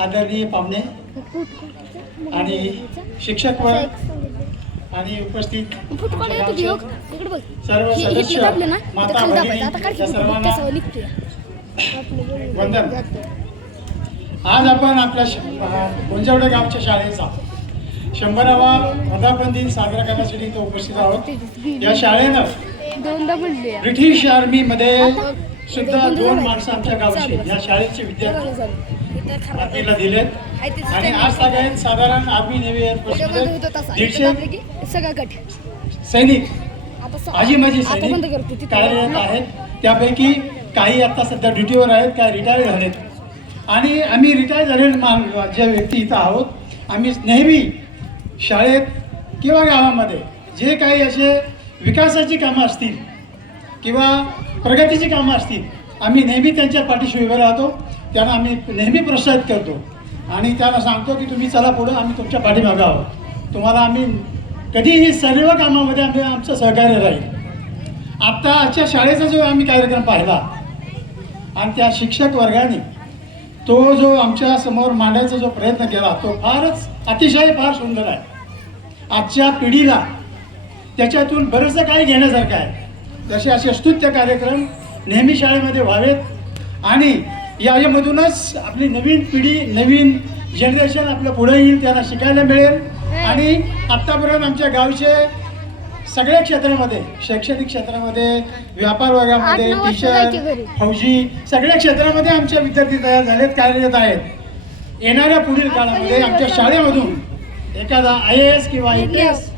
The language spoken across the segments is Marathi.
आदरणीय पाहुणे आणि शिक्षक वर्ग आणि उपस्थित गावचे सर्व सदस्य माता भगिनी सर्वांना वंदन. आज आपण आपल्या गुंजवडे गावच्या शाळेचा शंभरावा वर्धापन दिन साजरा करण्यासाठी इथं उपस्थित आहोत. या शाळेनं ब्रिटिश आर्मीमध्ये सुद्धा दोन माणसं आमच्या गावची या शाळेचे विद्यार्थी आपल्याला दिलेत. आणि आज सगळ्यात साधारण आर्मी नेव्ही दीडशे सगळा गट सैनिक. स- माझी सैनिक. कार्यरत आहेत त्यापैकी काही आता सध्या ड्युटीवर आहेत काही रिटायर झालेत. आणि आम्ही रिटायर झालेले ज्या व्यक्ती इथं आहोत आम्ही नेहमी शाळेत किंवा गावामध्ये जे काही असे विकासाची कामं असतील किंवा प्रगतीची कामं असतील आम्ही नेहमी त्यांच्या पाठीशी उभे राहतो त्यांना आम्ही नेहमी प्रोत्साहित करतो. आणि त्यांना सांगतो की तुम्ही चला पुढं आम्ही तुमच्या पाठीमागं आहोत. तुम्हाला आम्ही कधीही सर्व कामामध्ये आम्ही आमचं सहकार्य राहील. आत्ता आजच्या शाळेचा जो आम्ही कार्यक्रम पाहिला आणि त्या शिक्षक वर्गाने तो जो आमच्यासमोर मांडायचा जो प्रयत्न केला तो फारच अतिशय फार सुंदर आहे. आजच्या पिढीला त्याच्यातून बरंचसं काही घेण्यासारखं आहे. जसे असे स्तुत्य कार्यक्रम नेहमी शाळेमध्ये व्हावेत आणि यामधूनच आपली नवीन पिढी नवीन जनरेशन आपलं पुढे येईल त्यांना शिकायला मिळेल आणि आत्तापर्यंत आमच्या गावचे सगळ्या क्षेत्रामध्ये शैक्षणिक क्षेत्रामध्ये व्यापार वर्गामध्ये टीचर. फौजी सगळ्या क्षेत्रामध्ये आमचे विद्यार्थी तयार झालेत कार्यरत आहेत येणाऱ्या पुढील काळामध्ये आमच्या शाळेमधून एखादा आय ए एस किंवा आय पी एस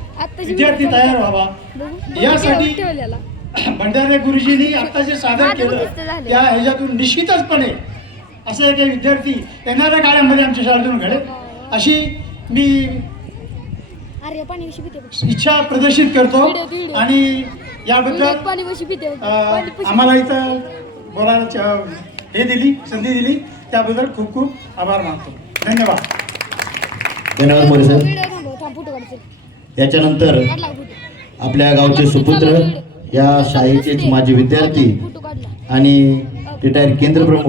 विद्यार्थी तयार व्हावा. यासाठी. भंडारे गुरुजींनी आता जे सादर केलं. त्या ह्याच्यातून निश्चितचपणे असे काही विद्यार्थी येणाऱ्या काळामध्ये आमच्या शाळेतून घडेल अशी मी. इच्छा प्रदर्शित करतो. आणि याबद्दल आम्हाला इथं बोलायला हे दिली संधी दिली त्याबद्दल खूप खूप आभार मानतो धन्यवाद धन्यवाद मोरे काढते. याच्यानंतर. आपल्या गावचे सुपुत्र या शाळेचेच माझे विद्यार्थी आणि रिटायर केंद्र प्रमुख